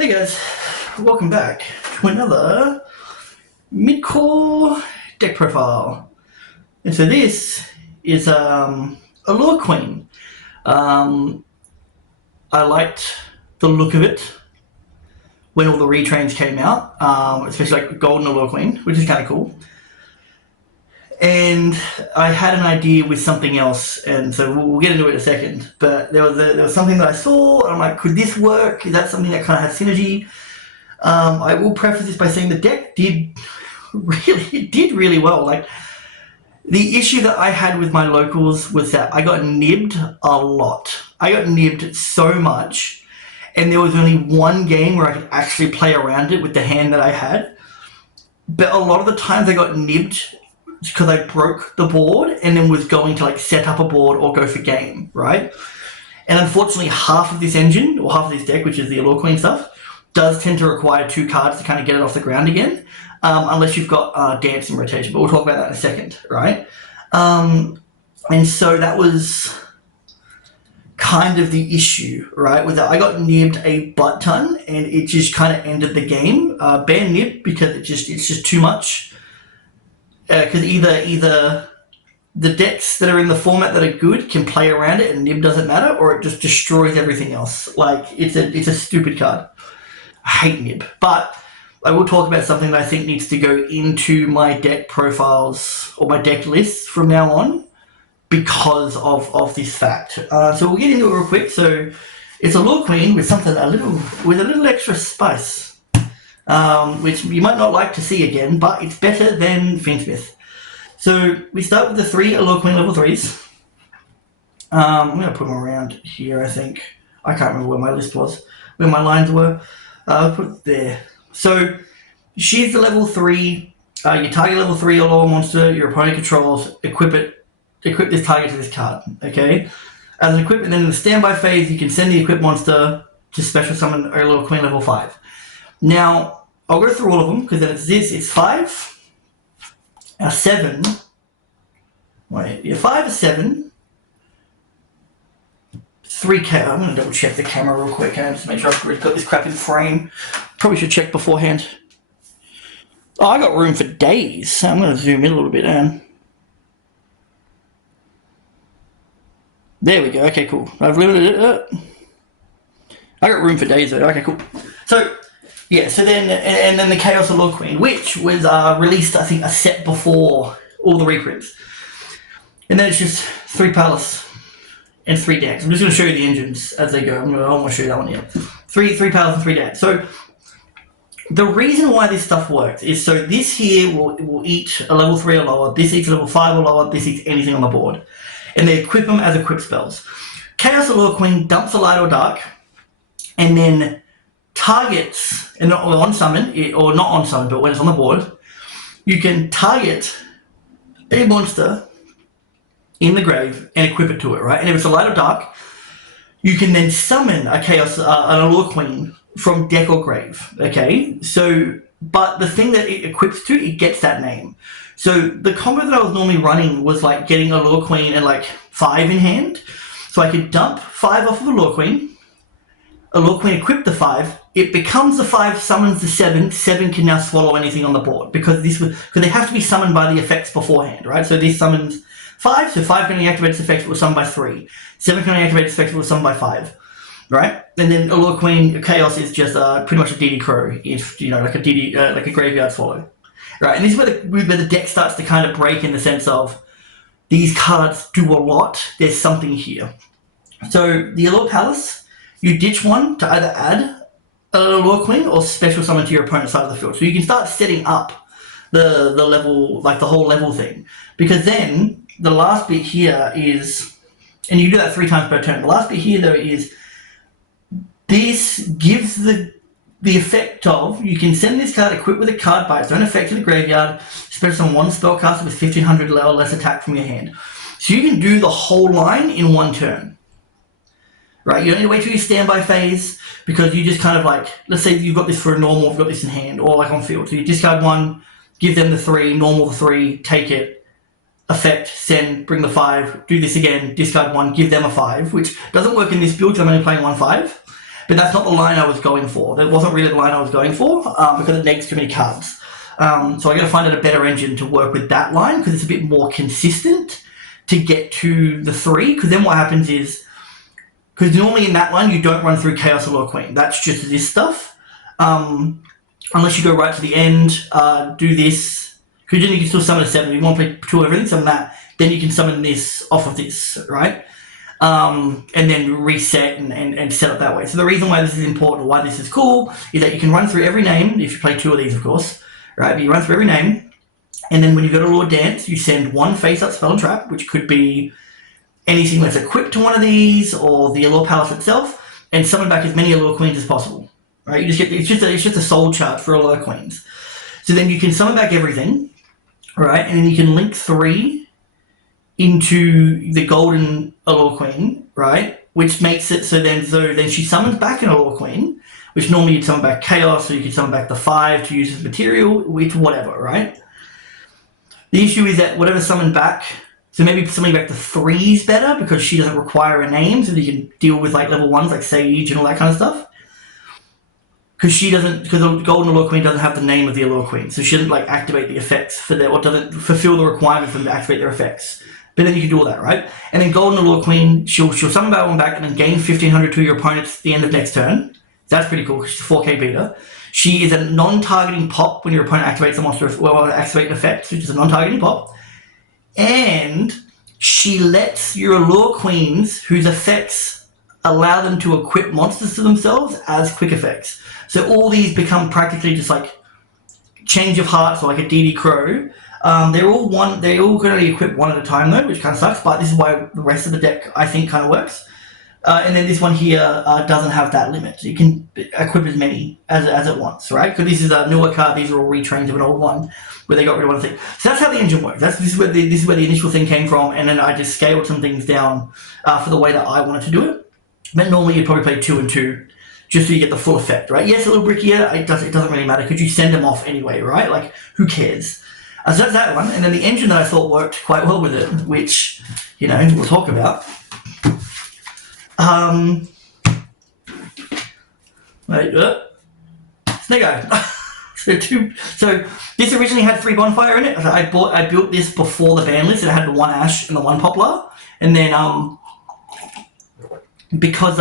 Hey guys, welcome back to another mid-core deck profile. And so this is Allure Queen. I liked the look of it when all the retrains came out, especially like Golden Allure Queen, which is kind of cool. And I had an idea with something else, and so we'll get into it in a second. But there was something that I saw, and I'm like, could this work? Is that something that kind of has synergy? I will preface this by saying the deck did really well. Like, the issue that I had with my locals was that I got nibbed a lot. I got nibbed so much, and there was only one game where I could actually play around it with the hand that I had. But a lot of the times I got nibbed because I broke the board and then was going to like set up a board or go for game, right? And unfortunately, half of this engine, or half of this deck, which is the Allure Queen stuff, does tend to require 2 cards to kind of get it off the ground again, unless you've got Dance in rotation, but we'll talk about that in a second, right? And so that was kind of the issue, right? With that, I got nibbed a butt ton, and it just kind of ended the game. Ban nib because it's just too much. Because either the decks that are in the format that are good can play around it and nib doesn't matter, or it just destroys everything else. Like, it's a stupid card. I hate nib. But I will talk about something that I think needs to go into my deck profiles or my deck lists from now on because of this fact. So we'll get into it real quick. So it's Allure Queen with a little extra spice. Which you might not like to see again, but it's better than Fiendsmith. So we start with the 3 Allure Queen level 3s. I'm going to put them around here, I think. I can't remember where my list was, where my lines were. I'll put it there. So she's the level 3. You target level 3 or lower monster your opponent controls, equip this target to this card, okay? As an equipment, then in the standby phase, you can send the equipped monster to special summon Allure Queen level 5. Now, I'll go through all of them, because then it's 5, 7, 5, 7, 3K. I'm going to double check the camera real quick, just to make sure I've got this crap in frame. Probably should check beforehand. Oh, I got room for days, so I'm going to zoom in a little bit. There we go, okay, cool. I've limited it. I got room for days though, okay, cool. So, yeah, so then the Chaos Allure Queen, which was released, I think, a set before all the reprints. And then it's just 3 Palace and 3 decks. I'm just going to show you the engines as they go. I don't want to show you that one yet. 3 Palace and 3 decks. So the reason why this stuff works is so this here will eat a level 3 or lower, this eats a level 5 or lower, this eats anything on the board. And they equip them as equip spells. Chaos Allure Queen dumps a light or dark, and then targets, and not on summon, or not on summon, but when it's on the board, you can target a monster in the grave and equip it to it, right? And if it's a light or dark, you can then summon an Allure Queen from deck or grave, okay? So, but the thing that it equips to, it gets that name. So the combo that I was normally running was like getting Allure Queen and like 5 in hand. So I could dump 5 off of Allure Queen equip the 5, it becomes the 5, summons the 7, 7 can now swallow anything on the board, because they have to be summoned by the effects beforehand, right? So this summons 5, so 5 can only activate its effect if it was summoned by 3. 7 can only activate its effect if it was summoned by 5, right? And then Allure Queen Chaos is just pretty much a DD Crow, if, like a DD, like a graveyard swallow, right? And this is where the deck starts to kind of break in the sense of these cards do a lot, there's something here. So the Allure Palace, you ditch one to either add an Allure Queen or special summon to your opponent's side of the field. So you can start setting up the level, like the whole level thing. Because then the last bit here is, and you do that 3 times per turn. The last bit here though is, this gives the effect of, you can send this card equipped with a card by its own effect to the graveyard, special summon 1 spellcaster with 1500 or less attack from your hand. So you can do the whole line in 1 turn. Right, you don't need to wait till your standby phase, because you just kind of like, let's say you've got this for a normal, you've got this in hand, or like on field. So you discard 1, give them the 3, normal the 3, take it, effect, send, bring the 5, do this again, discard 1, give them a 5, which doesn't work in this build because I'm only playing 1/5. but that's not the line I was going for. That wasn't really the line I was going for because it negs too many cards. So I got to find out a better engine to work with that line because it's a bit more consistent to get to the 3. Because then what happens is, because normally in that line you don't run through Chaos Allure Queen. That's just this stuff. Unless you go right to the end, do this. Because then you can still summon a 7. If you want to play 2 of everything, summon that. Then you can summon this off of this, right? And then reset and set up that way. So the reason why this is important, why this is cool, is that you can run through every name, if you play 2 of these, of course, right? But you run through every name, and then when you go to Allure Dance, you send 1 face-up spell and trap, which could be anything that's equipped to one of these, or the Allure Palace itself, and summon back as many Allure Queens as possible, right? You just get, it's just a soul chart for Allure Queens. So then you can summon back everything, right? And then you can link 3 into the golden Allure Queen, right? Which makes it so then she summons back an Allure Queen, which normally you'd summon back Chaos, so you could summon back the 5 to use as material, which whatever, right? The issue is that whatever's summoned back, so maybe summoning back the 3 is better because she doesn't require a name, so you can deal with like level 1s like Sage and all that kind of stuff. Because the Golden Allure Queen doesn't have the name of the Allure Queen, so she doesn't like activate the effects for or doesn't fulfill the requirement for them to activate their effects. But then you can do all that, right? And then Golden Allure Queen, she'll summon that one back and then gain 1500 to your opponent at the end of next turn. That's pretty cool because she's a 4k beater. She is a non-targeting pop when your opponent activates a monster, activate an effect, which is a non-targeting pop. And she lets your Allure Queens, whose effects allow them to equip monsters to themselves as quick effects. So all these become practically just like Change of Hearts or like a DD Crow. They're all going to be equipped 1 at a time though, which kind of sucks, but this is why the rest of the deck I think kind of works. And then this one here doesn't have that limit. So you can equip as many as it wants, right? Because this is a newer card, these are all retrains of an old one where they got rid of one thing. So that's how the engine works. This is where the initial thing came from, and then I just scaled some things down for the way that I wanted to do it. But normally you'd probably play 2 and 2 just so you get the full effect, right? Yes, a little brickier, it doesn't really matter because you send them off anyway, right? Like, who cares? So that's that one, and then the engine that I thought worked quite well with it, which, you know, we'll talk about. Snake Eye. So this originally had 3 bonfire in it. I built this before the ban list. It had the 1 ash and the 1 poplar, and then because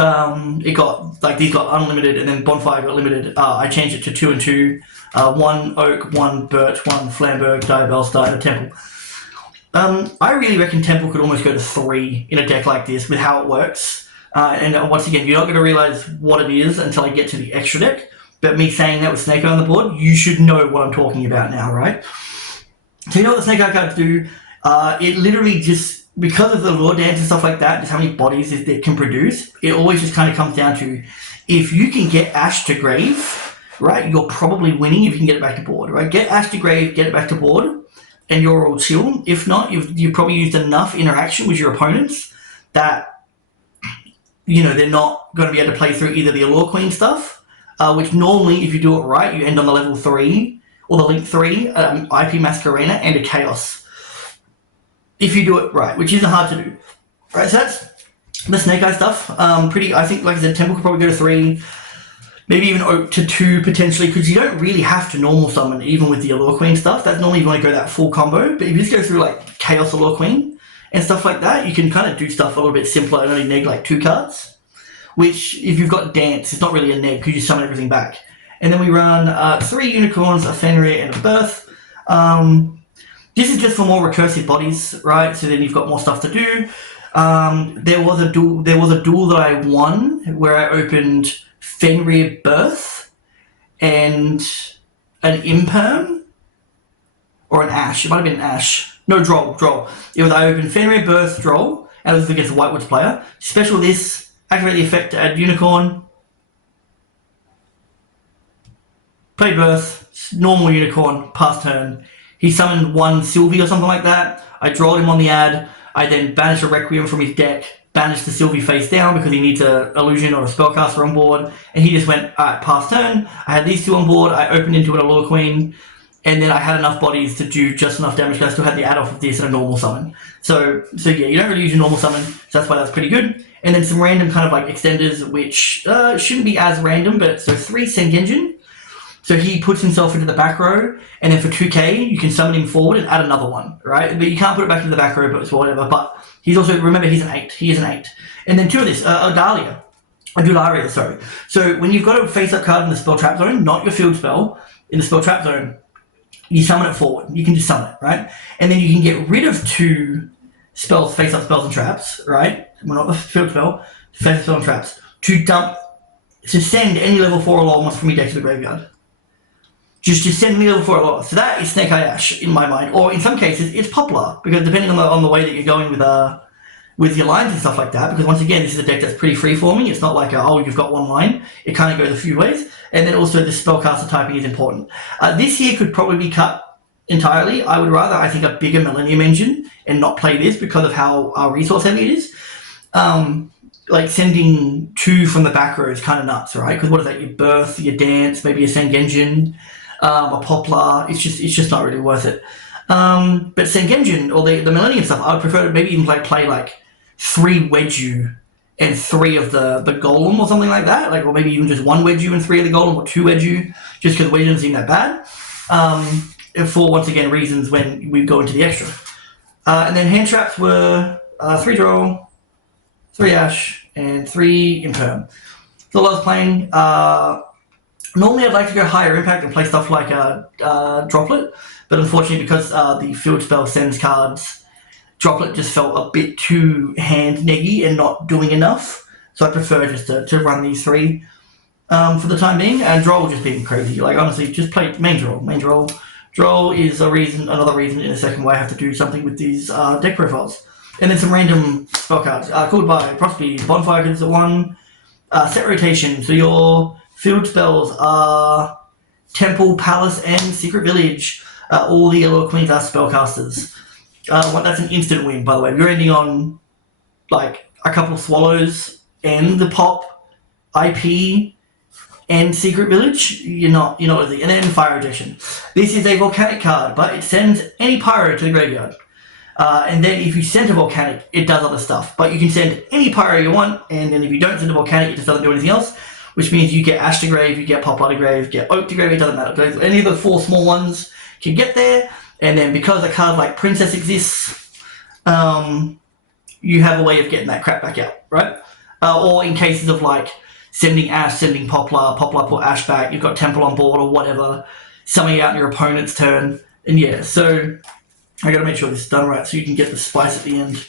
it got like these got unlimited and then bonfire got limited, I changed it to 2 and 2, 1 oak, 1 birch, 1 flamberg, diabell star, and a temple. I really reckon temple could almost go to 3 in a deck like this with how it works. And once again, you're not going to realize what it is until I get to the extra deck. But me saying that with Snake Eye on the board, you should know what I'm talking about now, right? So you know what the Snake Eye cards do? It literally just, because of the Allure Dance and stuff like that, just how many bodies it can produce, it always just kind of comes down to, if you can get Ash to grave, right, you're probably winning if you can get it back to board, right? Get Ash to grave, get it back to board, and you're all chill. If not, you've probably used enough interaction with your opponents that, you know, they're not going to be able to play through either the Allure Queen stuff, which normally, if you do it right, you end on the level 3, or the link 3, IP Masquerena, and a Chaos. If you do it right, which isn't hard to do. Right, so that's the Snake Eye stuff. I think, like I said, Temple could probably go to 3, maybe even Oak to 2 potentially, because you don't really have to normal summon even with the Allure Queen stuff. That's normally if you want to go that full combo, but if you just go through like Chaos Allure Queen and stuff like that, you can kind of do stuff a little bit simpler and only neg like 2 cards, which if you've got Dance, it's not really a neg because you summon everything back. And then we run 3 Unicorns, a Fenrir, and a Birth. This is just for more recursive bodies, right? So then you've got more stuff to do. There was a duel that I won where I opened Fenrir Birth and an Imperm or an Ash. It might have been an Ash. No, Droll. I opened Fenrir Birth, Droll, and it was against a Whitewoods player. Special this, activate the effect to add Unicorn. Play Birth, normal Unicorn, pass turn. He summoned 1 Sylvie or something like that. I drawed him on the ad. I then banished a Requiem from his deck, banished the Sylvie face down because he needs an Illusion or a Spellcaster on board, and he just went, alright, pass turn. I had these 2 on board. I opened into an Allure Queen. and then I had enough bodies to do just enough damage, but I still had the add-off of this and a normal summon. So yeah, you don't really use your normal summon, so that's why that's pretty good. And then some random kind of like extenders, which shouldn't be as random, but so 3 Sengenjin. So he puts himself into the back row, and then for 2k, you can summon him forward and add another one, right? But you can't put it back into the back row, but it's whatever. But he's also, remember, he's an 8. He is an 8. And then 2 of this, Dularia, sorry. So when you've got a face-up card in the spell trap zone, not your field spell, in the spell trap zone, you summon it forward. You can just summon it, right? And then you can get rid of 2 spells, face-up spells and traps, right? Well, not the field spell, face-up spell and traps, to send any level 4 or lower monster from your deck to the graveyard. Just send me level 4 or lower. So that is Snake Eye Ash in my mind. Or in some cases, it's Poplar, because depending on the way that you're going with your lines and stuff like that, because once again, this is a deck that's pretty free-forming. It's not like, you've got one line. It kind of goes a few ways. And then also the spellcaster typing is important. This here could probably be cut entirely. I would rather, I think, a bigger Millennium Engine and not play this because of how resource heavy it is. Like sending 2 from the back row is kind of nuts, right? Because what is that? Your Birth, your Dance, maybe a Sengenjin, a Poplar. It's just not really worth it. But Sengenjin or the Millennium stuff, I would prefer to maybe even play like 3 Wedju and 3 of the Golem or something like that. Like, or maybe even just 1 Wedju and 3 of the Golem, or 2 Wedju, just because Wedju doesn't seem that bad. For once again reasons when we go into the extra. And then hand traps were 3 draw, 3 Ash, and 3 Imperm. So I was playing. Normally I'd like to go higher impact and play stuff like Droplet, but unfortunately because the field spell sends cards, Droplet just felt a bit too hand neggy and not doing enough. So I prefer just to run these 3 for the time being, and Droll just being crazy. Like honestly, just play main Droll. Main Droll. Droll is another reason in a second why I have to do something with these deck profiles. And then some random spell cards. Called by Prosperity, Bonfire because it's at 1. Set rotation. So your field spells are Temple, Palace, and Secret Village. All the Allure Queens are spellcasters. That's an instant win, by the way. If you're ending on like a couple of Swallows and the Pop, IP, and Secret Village, you're not easy. And then Fire Rejection. This is a volcanic card, but it sends any Pyro to the graveyard. And then if you send a volcanic, it does other stuff. But you can send any pyro you want, and then if you don't send a volcanic, it just doesn't do anything else, which means you get Ash to grave, you get Poplar to grave, you get Oak to grave, it doesn't matter. Any of the 4 small ones can get there, and then because a card like Princess exists, you have a way of getting that crap back out, right? Or in cases of like sending Ash, sending Poplar put Ash back, you've got Temple on board or whatever, summing out your opponent's turn, and yeah, so I gotta make sure this is done right so you can get the spice at the end.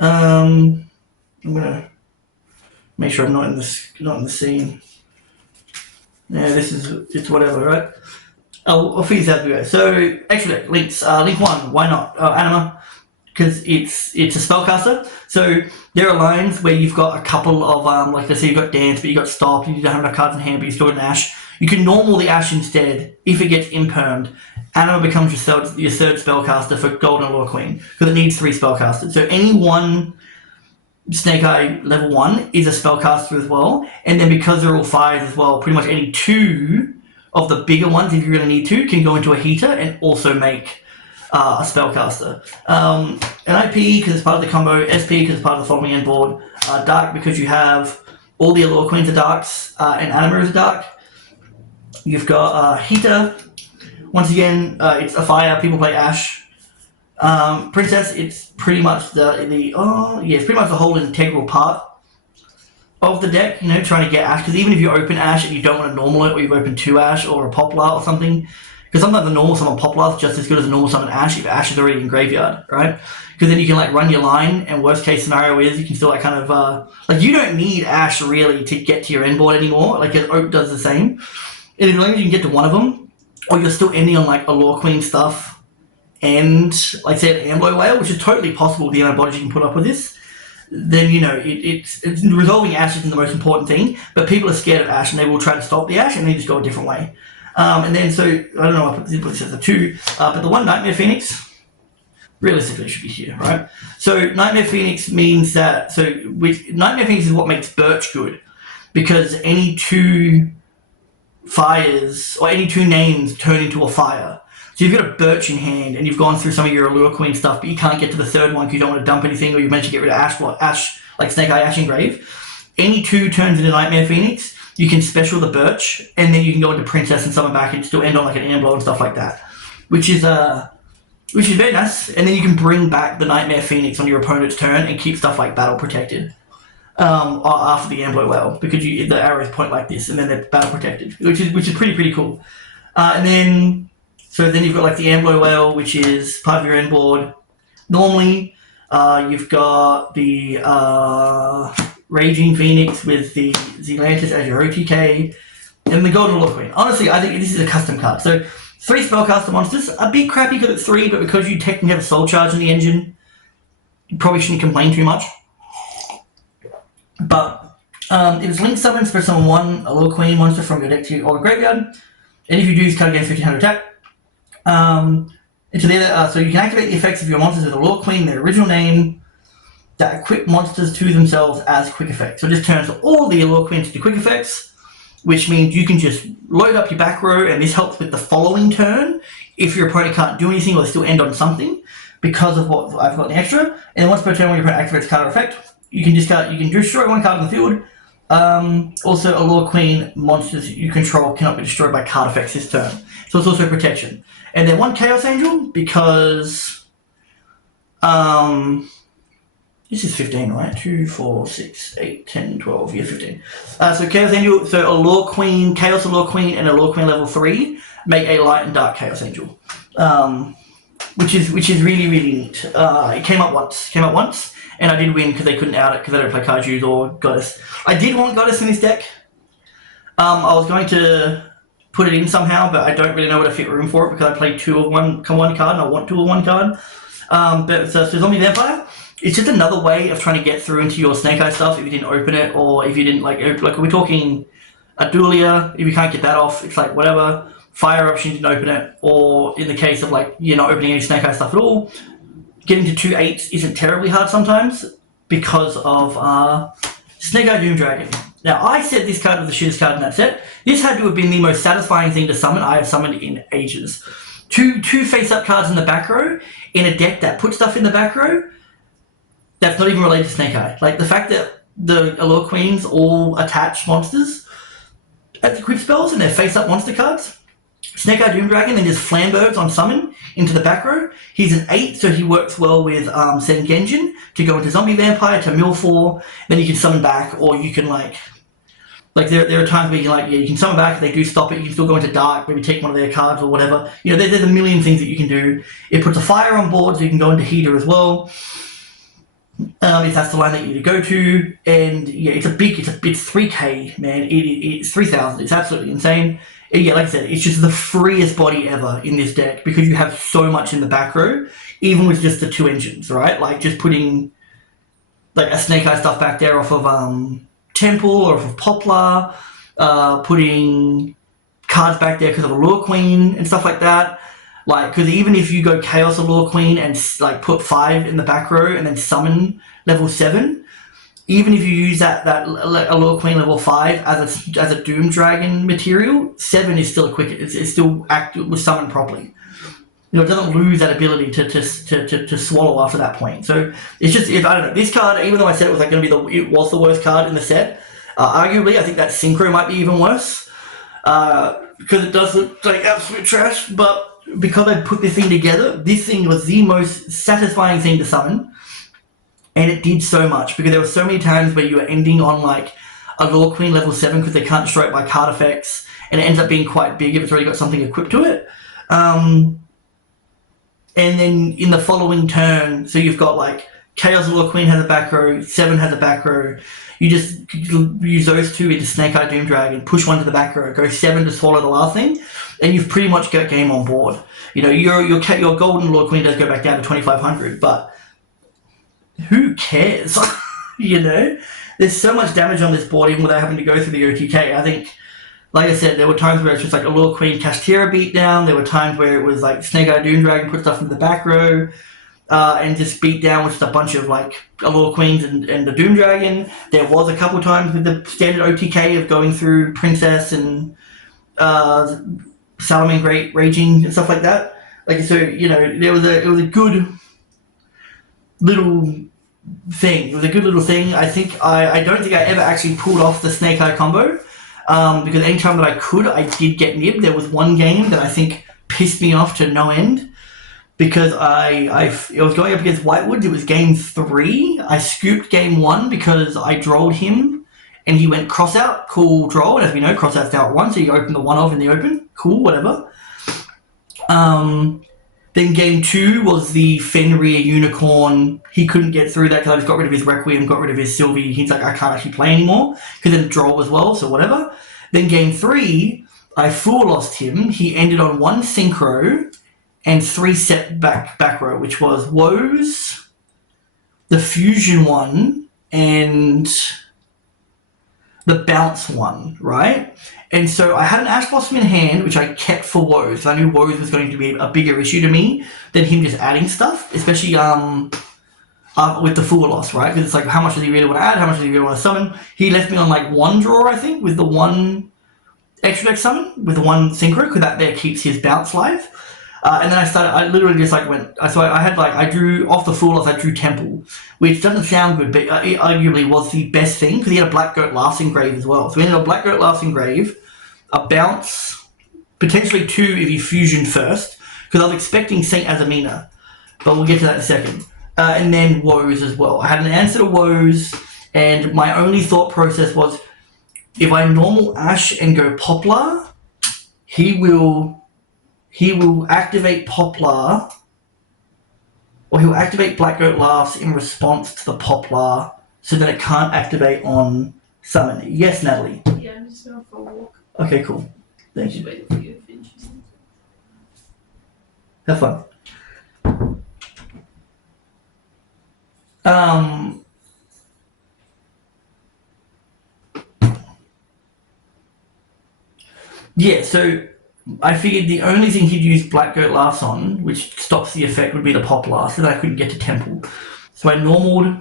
I'm gonna make sure I'm not in the scene. Yeah, it's whatever, right? I'll figure this out as we go. So extra deck links. Link 1, why not? Anima, because it's a spellcaster. So there are lines where you've got a couple of like let's say you've got Dance, but you've got Stop, you don't have enough cards in hand, but you still got an Ash. You can normal the Ash instead if it gets impermed. Anima becomes your third spellcaster for Golden Allure Queen because it needs 3 spellcasters. So any one Snake Eye level 1 is a spellcaster as well, and then because they're all 5s as well, pretty much any 2 of the bigger ones, if you really need to, can go into a heater and also make a spellcaster. An IP because it's part of the combo, SP because it's part of the following end board, Dark because you have all the Allure Queens are Darks, and Anima is a Dark. You've got heater. Once again, it's a fire. People play Ash. Princess, it's pretty much it's pretty much the whole integral part of the deck. Trying to get Ash, because even if you open Ash and you don't want to normal it, or you've opened 2 Ash or a Poplar or something, because sometimes the normal summon Poplar is just as good as a normal summon Ash if Ash is already in graveyard, right? Because then you can run your line, and worst case scenario is you can still kind of you don't need Ash really to get to your end board anymore. Oak does the same, and as long as you can get to one of them. Or you're still ending on Allure Queen stuff and say an Amblo Whale, which is totally possible with the amount of bodies you can put up with this, then it's resolving Ash isn't the most important thing, but people are scared of Ash and they will try to stop the Ash and they just go a different way. And then so I don't know, I put this as a 2, but the 1 Nightmare Phoenix realistically should be here, right? So Nightmare Phoenix means that Nightmare Phoenix is what makes Birch good, because any 2 fires or any 2 names turn into a fire. So you've got a Birch in hand, and you've gone through some of your Allure Queen stuff, but you can't get to the third one because you don't want to dump anything, or you managed to get rid of Ash, like Snake Eye Ash Engrave. Any 2 turns into Nightmare Phoenix, you can special the Birch, and then you can go into Princess and summon back and still end on like an Amblow and stuff like that, which is very nice. And then you can bring back the Nightmare Phoenix on your opponent's turn and keep stuff like Battle protected after the Amblow Well, because the arrows point like this, and then they're Battle protected, which is pretty cool. And then you've got like the Amblow Well, which is part of your end board. Normally, you've got the Raging Phoenix with the Zealantis as your OTK, and the Golden Allure Queen. Honestly, I think this is a custom card. So 3 spellcaster monsters, a bit crappy because it's 3, but because you technically have a soul charge in the engine, you probably shouldn't complain too much. But it was link summons for summon 1 Allure Queen monster from your deck to your graveyard, and if you do, this card gains 1500 attack. So you can activate the effects of your monsters with Allure Queen, their original name, that equip monsters to themselves as quick effects. So it just turns all the Allure Queens into quick effects, which means you can just load up your back row, and this helps with the following turn if your opponent can't do anything or they still end on something because of what I've got in the extra. And once per turn when your opponent activates a card or effect, you can destroy 1 card in the field. Also, Allure Queen monsters you control cannot be destroyed by card effects this turn. So it's also protection. And then 1 Chaos Angel because this is 15, right? 2, 4, 6, 8, 10, 12, 15. So Chaos Angel, so Allure Queen, Chaos Allure Queen, and Allure Queen level 3 make a light and dark Chaos Angel, which is really neat. It came up once, and I did win because they couldn't out it because I don't play Kaijus or Goddess. I did want Goddess in this deck. I was going to put it in somehow, but I don't really know where to fit room for it because I played 2 of one card, and I want 2 of 1 card. So Zombie Vampire. It's just another way of trying to get through into your Snake Eye stuff if you didn't open it, or if you didn't like we're talking a Duelia, if you can't get that off, it's like whatever, fire option, you didn't open it, or in the case of like you're not opening any Snake Eye stuff at all, getting to 2 8s isn't terribly hard sometimes because of Snake Eye Doom Dragon. Now I said this card was the shittest card in that set. This had to have been the most satisfying thing to summon I have summoned in ages. Two face-up cards in the back row in a deck that puts stuff in the back row that's not even related to Snake Eye. Like the fact that the Allure Queens all attach monsters as equip spells and they're face-up monster cards. Snake Eye Doom Dragon and just Flambirds on summon into the back row. He's an 8, so he works well with Sengenjin to go into Zombie Vampire to mill 4. Then you can summon back, or you can like there are times where you can summon back. If they do stop it, you can still go into Dark, maybe take one of their cards or whatever. You know, there's a million things that you can do. It puts a fire on board, so you can go into Heater as well. If that's the line that you need to go to, and yeah, it's 3k, man. It's 3,000. It's absolutely insane. And yeah, like I said, it's just the freest body ever in this deck because you have so much in the back row, even with just the 2 engines, right? Like just putting like a Snake Eye stuff back there off of Temple or off of Poplar, putting cards back there because of Allure Queen and stuff like that. Like, because even if you go Chaos Allure Queen and like put 5 in the back row and then summon level 7, even if you use that Allure Queen level 5 as a Doom Dragon material, 7 is still a quick. It's still active with summon properly. You know, it doesn't lose that ability to swallow after that point. So it's just, I don't know, this card, even though I said it was like going to be it was the worst card in the set, arguably I think that Synchro might be even worse because it does look like absolute trash. But because I put this thing together, this thing was the most satisfying thing to summon, and it did so much because there were so many times where you were ending on like a Allure Queen level 7 because they can't destroy it by card effects, and it ends up being quite big if it's already got something equipped to it. And then in the following turn, so you've got like Chaos Allure Queen has a back row, 7 has a back row. You just use those 2 into Snake Eye Doom Dragon, push 1 to the back row, go 7 to swallow the last thing, and you've pretty much got game on board. You know, your Golden Allure Queen does go back down to 2,500, but who cares? You know, there's so much damage on this board even without having to go through the OTK. I think, like I said, there were times where it's just like Allure Queen Kashtira beat down. There were times where it was like Snake Eye Doom Dragon put stuff into the back row and just beat down with just a bunch of like Allure Queens and the Doom Dragon. There was a couple times with the standard OTK of going through Princess and Salamangreat Raging and stuff like that. Like, so, you know, it was a good little thing. It was a good little thing. I don't think I ever actually pulled off the Snake Eye combo, because anytime that I could, I did get nibbed. There was one game that I think pissed me off to no end, because I was going up against Whitewoods. It was game 3. I scooped game 1 because I drolled him, and he went cross out. Cool draw, and as we know, cross out's out 1, so you open the 1 off in the open. Cool, whatever. Then game 2 was the Fenrir Unicorn. He couldn't get through that because I just got rid of his Requiem, got rid of his Sylvie. He's like, I can't actually play anymore, because then draw as well, so whatever. Then game 3, I full lost him. He ended on 1 synchro and 3 set back row, which was Woes, the Fusion one, and the Bounce one, right? And so I had an Ash Blossom in hand, which I kept for Woes. I knew Woes was going to be a bigger issue to me than him just adding stuff, especially with the full loss, right? Because it's like, how much does he really want to add? How much does he really want to summon? He left me on like 1 draw, I think, with the 1 extra deck summon, with the 1 synchro, because that there keeps his Bounce live. And then I literally just like went, so I drew off the full loss, I drew Temple, which doesn't sound good, but it arguably was the best thing, because he had a Black Goat Laughs Engrave as well. So we ended up Black Goat Laughs Engrave, a Bounce, potentially 2 if he fusioned first, because I was expecting Saint Azamina, but we'll get to that in a second. And then Woes as well. I had an answer to Woes, and my only thought process was, if I normal Ash and go Poplar, he will activate Poplar, or he'll activate Black Goat Laughs in response to the Poplar, so that it can't activate on Summon. Yes, Natalie? Yeah, I'm just going for a walk. Okay, cool. Thank you. Waiting for you to finish. Have fun. Yeah, so I figured the only thing he'd use Black Goat Laughs on, which stops the effect, would be the Poplar, so that I couldn't get to Temple. So I normaled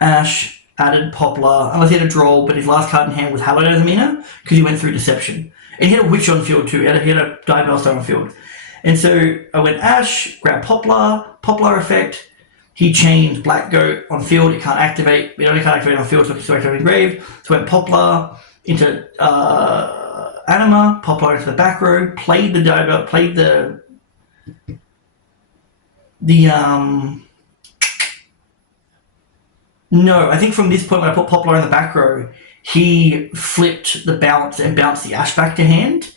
Ash, added Poplar, unless he had a draw, but his last card in hand was Hallowed Azamina, because he went through Deception. And he had a Witch on field too, he had a Diabellstar on field. And so I went Ash, grabbed Poplar effect, he changed Black Goat on field, it can't activate, it only can't activate on field, so it's activate Engrave. So I went Poplar into Anima, Poplar into the back row, played the Diabell, played the no, I think from this point when I put Poplar in the back row, he flipped the Bounce and bounced the Ash back to hand,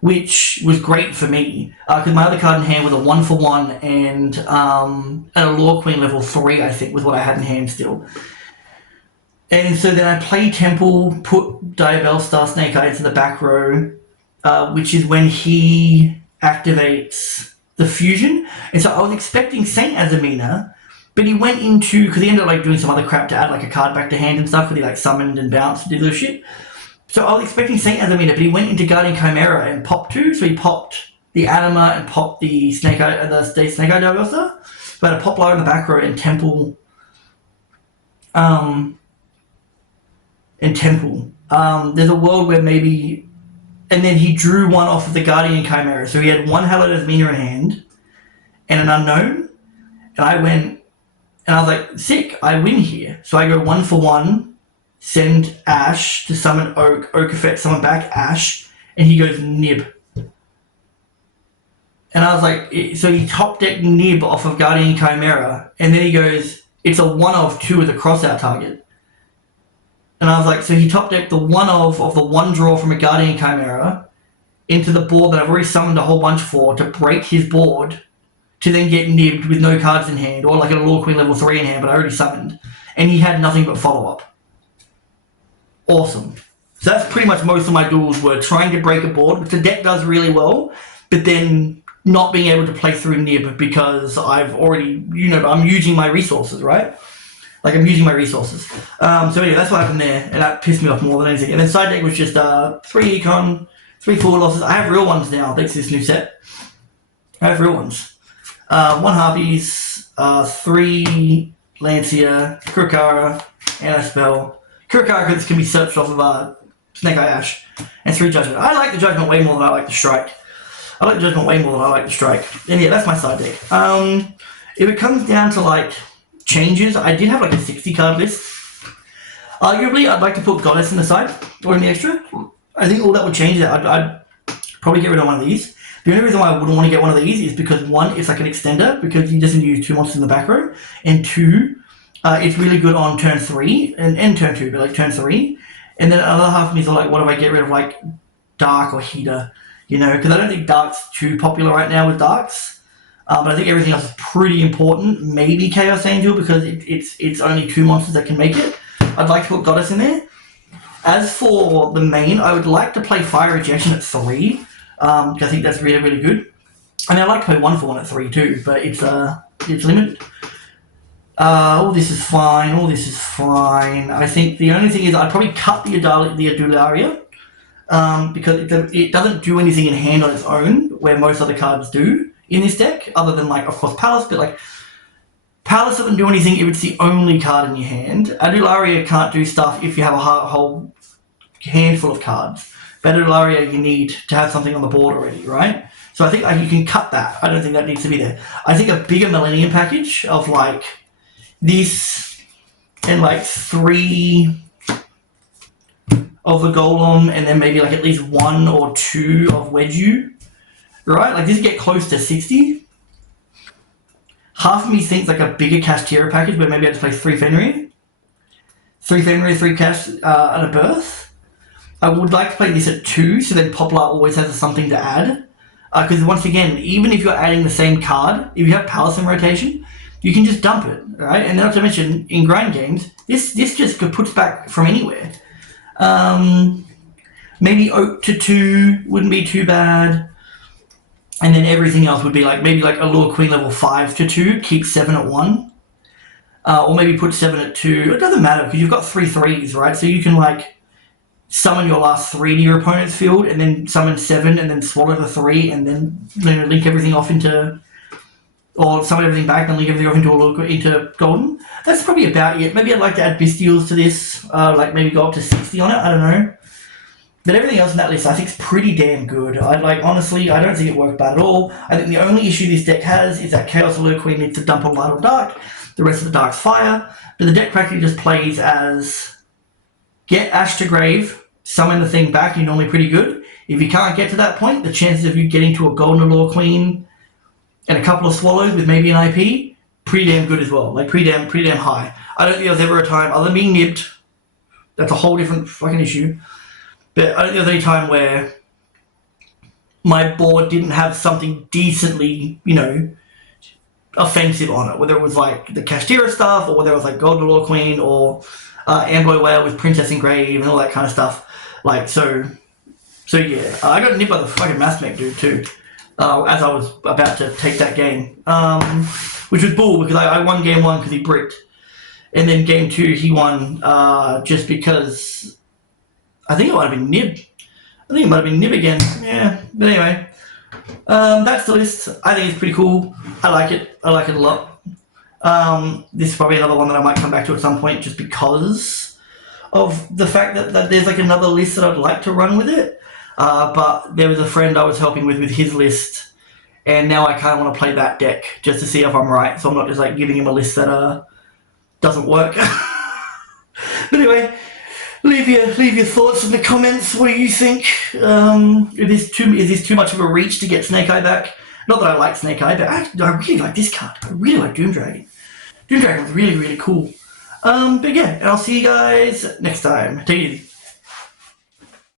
which was great for me, because my other card in hand was a 1-for-1 and an Allure Queen level 3, I think, was what I had in hand still. And so then I play Temple, put Diabellstar Snake Eye into the back row, which is when he activates the fusion. And so I was expecting Saint Azamina, but he went into, because he ended up like doing some other crap to add like a card back to hand and stuff, because he like summoned and bounced and did this shit. So I was expecting Saint Azamina, but he went into Guardian Chimera and popped 2, so he popped the Anima and popped the Snake Eye Diabellstar. So I had a Poplar in the back row and Temple. There's a world where maybe, and then he drew 1 off of the Guardian Chimera, so he had 1 Hallowed Azamina in hand and an Unknown, and I went, and I was like, sick, I win here. So I go 1-for-1, send Ash to summon Oak effect, summon back Ash, and he goes Nib. And I was like, so he top decked Nib off of Guardian Chimera, and then he goes, it's a 1 of 2 with a crossout target. And I was like, so he top decked the 1 of the 1 draw from a Guardian Chimera into the board that I've already summoned a whole bunch for, to break his board, to then get nibbed with no cards in hand, or like an Allure Queen level 3 in hand, but I already summoned. And he had nothing but follow-up. Awesome. So that's pretty much most of my duels were trying to break a board, which the deck does really well, but then not being able to play through nib because I've already, I'm using my resources, right? Like, I'm using my resources. So anyway, that's what happened there, and that pissed me off more than anything. And then side deck was just 3 econ, 3 forward losses. I have real ones now, thanks to this new set. I have real ones. 1 Harpies, 3 Lancia, Kurikara, and a spell. Kurikara can be searched off of Snake Eye Ash, and 3 Judgment. I like the Judgment way more than I like the Strike. I like Judgment way more than I like the Strike. And yeah, that's my side deck. If it comes down to like changes, I did have like a 60 card list. Arguably, I'd like to put Goddess in the side or in the extra. I think all that would change that. I'd probably get rid of one of these. The only reason why I wouldn't want to get one of these is because one, it's like an extender because you just need to use 2 monsters in the back row, and 2, it's really good on turn 3 and turn 2, but like turn 3. And then another half of me is like, what if I get rid of like Dark or Heater? You know, because I don't think Dark's too popular right now with Darks. But I think everything else is pretty important. Maybe Chaos Angel because it's only 2 monsters that can make it. I'd like to put Goddess in there. As for the main, I would like to play Fire Ejection at 3, because I think that's really, really good. And I like to play 1 for 1 at 3 too, but it's limited. All this is fine, I think the only thing is I'd probably cut the Adularia, because it doesn't do anything in hand on its own, where most other cards do in this deck, other than like, of course, Palace, but like, Palace doesn't do anything if it's the only card in your hand. Adularia can't do stuff if you have a whole handful of cards. But Adularia, you need to have something on the board already, right? So I think you can cut that. I don't think that needs to be there. I think a bigger Millennium package of like this and like 3 of the Golem and then maybe like at least 1 or 2 of Wedju, right? Like this get close to 60. Half of me thinks like a bigger Castira package where maybe I just play 3 Fenrir. 3 Fenrir, 3 Cast and a Birth. I would like to play this at 2, so then Poplar always has something to add. Because once again, even if you're adding the same card, if you have Palace in rotation, you can just dump it, right? And not to mention, in grind games, this just puts back from anywhere. Maybe Oak to 2 wouldn't be too bad. And then everything else would be like, maybe like Allure Queen level 5 to 2, keep 7 at 1. Or maybe put 7 at 2. It doesn't matter, because you've got 3 3s, right? So you can like summon your last 3 to your opponent's field, and then summon 7, and then swallow the 3, and then link everything off into, or summon everything back, and link everything off into Golden. That's probably about it. Maybe I'd like to add Bestials to this, like maybe go up to 60 on it, I don't know. But everything else in that list I think is pretty damn good. Honestly, I don't think it worked bad at all. I think the only issue this deck has is that Chaos Allure Queen needs to dump on Light or Dark. The rest of the Dark's fire. But the deck practically just plays as get Ash to Grave, summon the thing back, you're normally pretty good. If you can't get to that point, the chances of you getting to a Golden Allure Queen and a couple of Swallows with maybe an IP, pretty damn good as well. Like pretty damn high. I don't think there was ever a time, other than being nibbed, that's a whole different fucking issue. But I don't think there was any time where my board didn't have something decently, offensive on it. Whether it was like the Castira stuff, or whether it was like Golden Allure Queen, or Amboy Whale with Princess Engraved and all that kind of stuff. So yeah. I got nipped by the fucking Mass Mech dude too, as I was about to take that game. Which was bull, because I won game 1 because he bricked. And then game 2 he won just because I think it might have been Nib. I think it might have been Nib again. Yeah, but anyway. That's the list. I think it's pretty cool. I like it. I like it a lot. This is probably another one that I might come back to at some point just because of the fact that there's like another list that I'd like to run with it. But there was a friend I was helping with his list, and now I kind of want to play that deck just to see if I'm right. So I'm not just like giving him a list that doesn't work. But anyway, leave your thoughts in the comments. What do you think? Is this too much of a reach to get Snake Eye back? Not that I like Snake Eye, but I really like this card. I really like Doom Dragon. Doom Dragon was really, really cool. But yeah, and I'll see you guys next time. Take it easy.